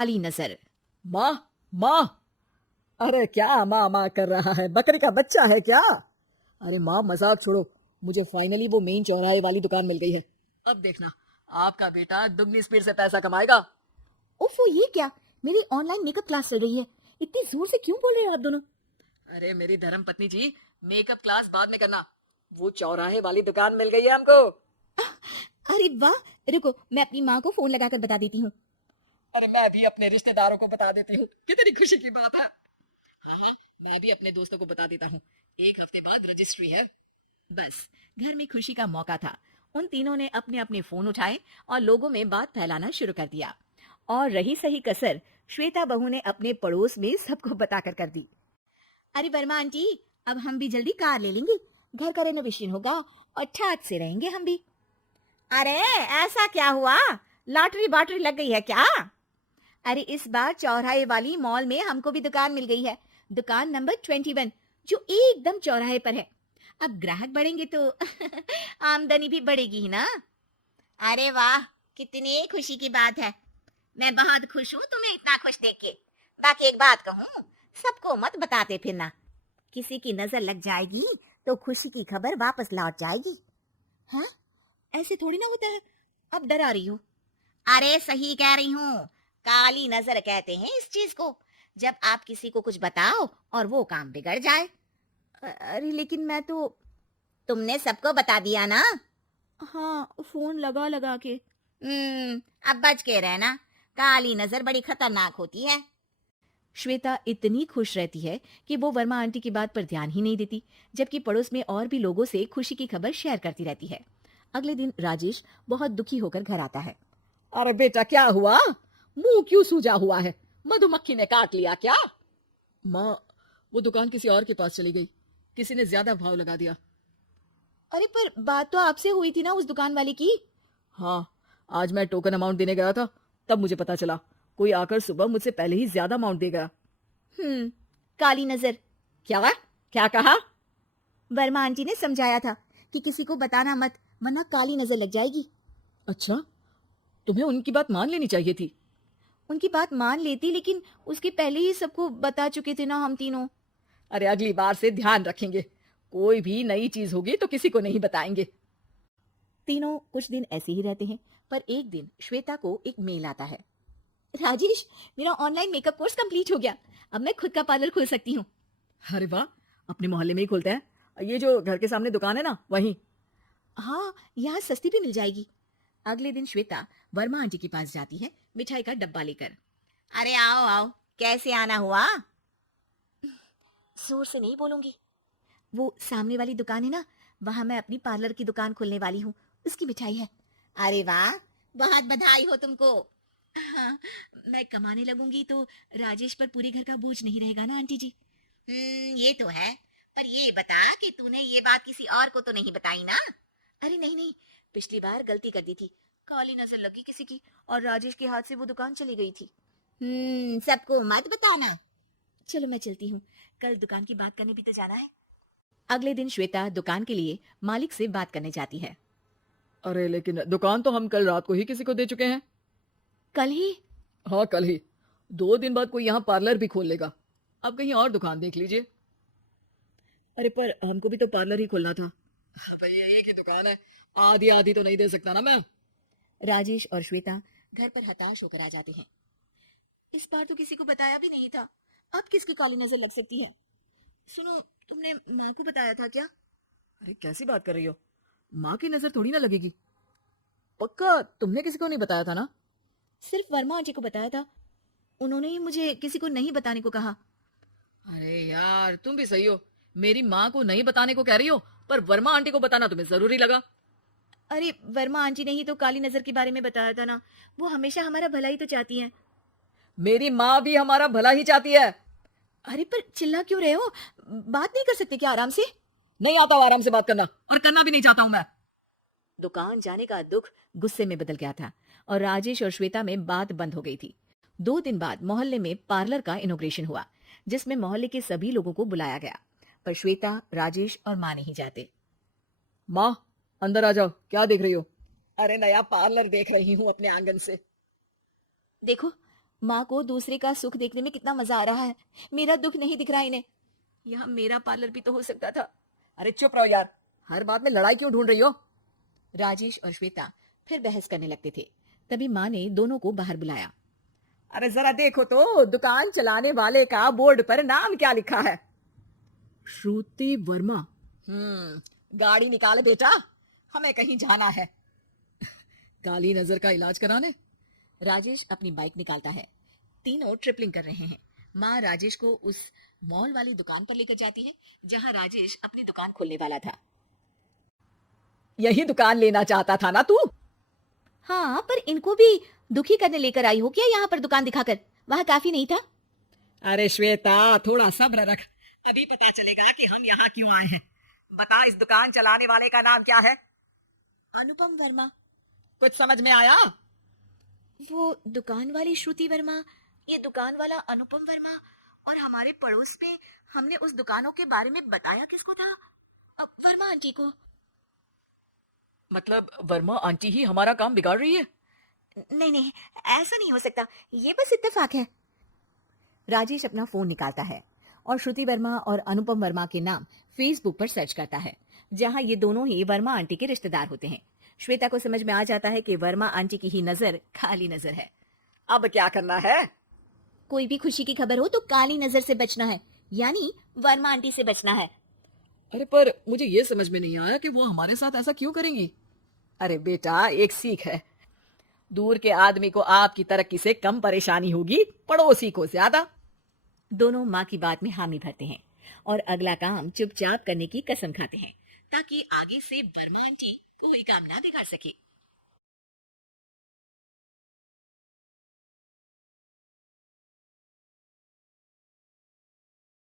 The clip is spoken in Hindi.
काली नजर। माँ, माँ, अरे क्या माँ माँ कर रहा है? बकरी का बच्चा है क्या? अरे माँ, मजाक छोड़ो। मुझे फाइनली वो मेन चौराहे वाली दुकान मिल गई है। अब देखना, आपका बेटा दुगनी स्पीड से पैसा कमाएगा। ओफो, ये क्या? मेरी ऑनलाइन मेकअप क्लास चल रही है। इतनी जोर से क्यों बोल रहे हो आप दोनों? अरे मेरी धर्म पत्नी जी, मेकअप क्लास बाद में करना। वो चौराहे वाली दुकान मिल गई है हमको। अरे वाह, रुको मैं अपनी माँ को फोन लगाकर बता देती हूँ। अरे मैं भी अपने रिश्तेदारों को बता देती हूँ, कितनी खुशी की बात है। हाँ, मैं भी अपने दोस्तों को बता देता हूँ। एक हफ्ते बाद रजिस्ट्री है। बस, घर में खुशी का मौका था। उन तीनों ने अपने अपने फोन उठाए और लोगों में बात फैलाना शुरू कर दिया। और रही सही कसर श्वेता बहू ने अपने पड़ोस में सबको बताकर कर दी। अरे वर्मा आंटी, अब हम भी जल्दी कार ले लेंगे। घर का रेनोवेशन होगा और ठाट से रहेंगे हम भी। अरे ऐसा क्या हुआ? लॉटरी बाटरी लग गई है क्या? अरे इस बार चौराहे वाली मॉल में हमको भी दुकान मिल गई है। दुकान नंबर 21, जो एकदम चौराहे पर है। अब ग्राहक बढ़ेंगे तो आमदनी भी बढ़ेगी ही ना। अरे वाह, कितनी खुशी की बात है। मैं बहुत खुश हूँ तुम्हें इतना खुश देख के। बाकी एक बात कहूँ, सबको मत बताते फिरना। किसी की नजर लग जाएगी तो खुशी की खबर वापस लौट जाएगी। हाँ, ऐसे थोड़ी ना होता है। अब डरा रही हो। अरे सही कह रही हूँ, काली नजर कहते हैं इस चीज को, जब आप किसी को कुछ बताओ और वो काम बिगड़ जाए। अरे लेकिन मैं तो। तुमने सबको बता दिया ना? हाँ, फोन लगा लगा के। अब बच के रहना, काली नजर बड़ी खतरनाक होती है। श्वेता इतनी खुश रहती है कि वो वर्मा आंटी की बात पर ध्यान ही नहीं देती, जबकि पड़ोस में और भी लोगों से खुशी की खबर शेयर करती रहती है। अगले दिन राजेश बहुत दुखी होकर घर आता है। अरे बेटा, क्या हुआ? मुंह क्यों सूजा हुआ है? मधुमक्खी ने काट लिया क्या? माँ, वो दुकान किसी और के पास चली गई। किसी ने ज्यादा भाव लगा दिया। अरे पर बात तो आपसे हुई थी ना उस दुकान वाले की। हाँ, आज मैं टोकन अमाउंट देने गया था, तब मुझे पता चला कोई आकर सुबह मुझसे पहले ही ज्यादा अमाउंट दे गया। काली नजर। क्या? क्या कहा? वर्मा आंटी ने समझाया था कि किसी को बताना मत, वरना काली नजर लग जाएगी। अच्छा, तुम्हें उनकी बात मान लेनी चाहिए थी। उनकी बात मान लेती, लेकिन उसके पहले ही सबको बता चुके थे ना हम तीनों। अरे अगली बार से ध्यान रखेंगे। कोई भी नई चीज होगी तो किसी को नहीं बताएंगे। तीनों कुछ दिन ऐसे ही रहते हैं, पर एक दिन श्वेता को एक मेल आता है। राजेश, मेरा ऑनलाइन मेकअप कोर्स कंप्लीट हो गया। अब मैं खुद का पार्लर खोल सकती हूँ। अरे वाह, अपने मोहल्ले में ही खोलते हैं। ये जो घर के सामने दुकान है ना, वहीं। हाँ, यहाँ सस्ती भी मिल जाएगी। अगले दिन श्वेता वर्मा आंटी के पास जाती है मिठाई का डब्बा लेकर। अरे आओ आओ, कैसे आना हुआ? जोर से नहीं बोलूंगी। वो सामने वाली दुकान है ना, वहां मैं अपनी पार्लर की दुकान खोलने वाली हूँ, उसकी मिठाई है। अरे वाह, बहुत बधाई हो तुमको। हाँ, मैं कमाने लगूंगी तो राजेश पर पूरे घर का बोझ नहीं रहेगा ना आंटी जी। ये तो है, पर ये बता कि तूने ये बात किसी और को तो नहीं बताई ना? अरे नहीं नहीं, पिछली बार गलती कर दी थी। काली नजर लगी किसी की और राजेश के हाथ से वो दुकान चली गई थी। सबको मत बताना। चलो मैं चलती हूँ, कल दुकान की बात करने भी तो जाना है। अगले दिन श्वेता दुकान के लिए मालिक से बात करने जाती है। अरे लेकिन दुकान तो हम कल रात को ही किसी को दे चुके हैं। कल ही? हाँ, कल ही। 2 दिन बाद कोई यहाँ पार्लर भी खोल लेगा। आप कहीं और दुकान देख लीजिए। अरे पर हमको भी तो पार्लर ही खोलना था। भैया, एक ही दुकान है, आधी आधी तो नहीं दे सकता ना मैं। राजेश और श्वेता घर पर हताश होकर आ जाते हैं। इस बार तो किसी को बताया भी नहीं था, अब किसकी काली नजर लग सकती है? सुनो, तुमने माँ को बताया था क्या? अरे कैसी बात कर रही हो? माँ की नजर थोड़ी ना लगेगी। पक्का तुमने किसी को नहीं बताया था ना? सिर्फ वर्मा आंटी को बताया था। उन्होंने ही मुझे किसी को नहीं बताने को कहा। अरे यार, तुम भी सही हो। मेरी माँ को नहीं बताने को कह रही हो, पर वर्मा आंटी को बताना तुम्हें जरूरी लगा। अरे वर्मा आंटी ने ही तो काली नजर के बारे में बताया था ना, वो हमेशा हमारा भला ही तो चाहती हैं। मेरी माँ भी हमारा भला ही चाहती है। अरे पर चिल्ला क्यों रहे हो? बात नहीं कर सकते क्या आराम से? नहीं आता हूँ आराम से बात करना, और करना भी नहीं चाहता हूँ मैं। दुकान जाने का दुख गुस्से में बदल गया था और राजेश और श्वेता में बात बंद हो गई थी। 2 दिन बाद मोहल्ले में पार्लर का इनॉग्रेशन हुआ, जिसमें मोहल्ले के सभी लोगों को बुलाया गया, पर श्वेता, राजेश और माँ नहीं जाते। माँ, अंदर आ जाओ, क्या देख रही हो? अरे नया पार्लर देख रही हूँ अपने आंगन से। देखो, माँ को दूसरे का सुख देखने में कितना मजा आ रहा है, मेरा दुख नहीं दिख रहा इन्हें। यह मेरा पार्लर भी तो हो सकता था। अरे चुप रहो यार, हर बात में लड़ाई क्यों ढूंढ रही हो? राजेश और श्वेता फिर बहस करने लगते थे। तभी माँ ने दोनों को बाहर बुलाया। अरे जरा देखो तो दुकान चलाने वाले का बोर्ड पर नाम क्या लिखा है? श्रुति वर्मा। गाड़ी निकाल बेटा, हमें कहीं जाना है। काली नजर का इलाज कराने। राजेश अपनी बाइक निकालता है। तीनों ट्रिपलिंग कर रहे हैं। माँ राजेश को उस मॉल वाली दुकान पर लेकर जाती है जहाँ राजेश अपनी दुकान खोलने वाला था। यही दुकान लेना चाहता था ना तू? हाँ, पर इनको भी दुखी करने लेकर आई हो क्या यहाँ पर दुकान दिखाकर? वहाँ काफी नहीं था? अरे श्वेता, थोड़ा सब्र रख, अभी पता चलेगा कि हम यहाँ क्यों आए हैं। बता, इस दुकान चलाने वाले का नाम क्या है? अनुपम वर्मा। कुछ समझ में आया? वो दुकान वाली श्रुति वर्मा, ये दुकान वाला अनुपम वर्मा, और हमारे पड़ोस में हमने उस दुकानों के बारे में बताया किसको था? वर्मा आंटी को। मतलब वर्मा आंटी ही हमारा काम बिगाड़ रही है? नहीं नहीं, ऐसा नहीं हो सकता, ये बस इत्तेफाक है। राजेश अपना फोन निकालता है और श्रुति वर्मा और अनुपम वर्मा के नाम फेसबुक पर सर्च करता है, जहां ये दोनों ही वर्मा आंटी के रिश्तेदार होते हैं। श्वेता को समझ में आ जाता है कि वर्मा आंटी की ही नजर काली नजर है। अब क्या करना है? कोई भी खुशी की खबर हो तो काली नजर से बचना है, यानी वर्मा आंटी से बचना है। अरे पर मुझे ये समझ में नहीं आया कि वो हमारे साथ ऐसा क्यों करेंगी? अरे बेटा, एक सीख है, दूर के आदमी को आपकी तरक्की से कम परेशानी होगी, पड़ोसी को ज्यादा। दोनों माँ की बात में हामी भरते हैं और अगला काम चुपचाप करने की कसम खाते हैं, ताकि आगे से वर्मा आंटी कोई काम ना बिगाड़ सके।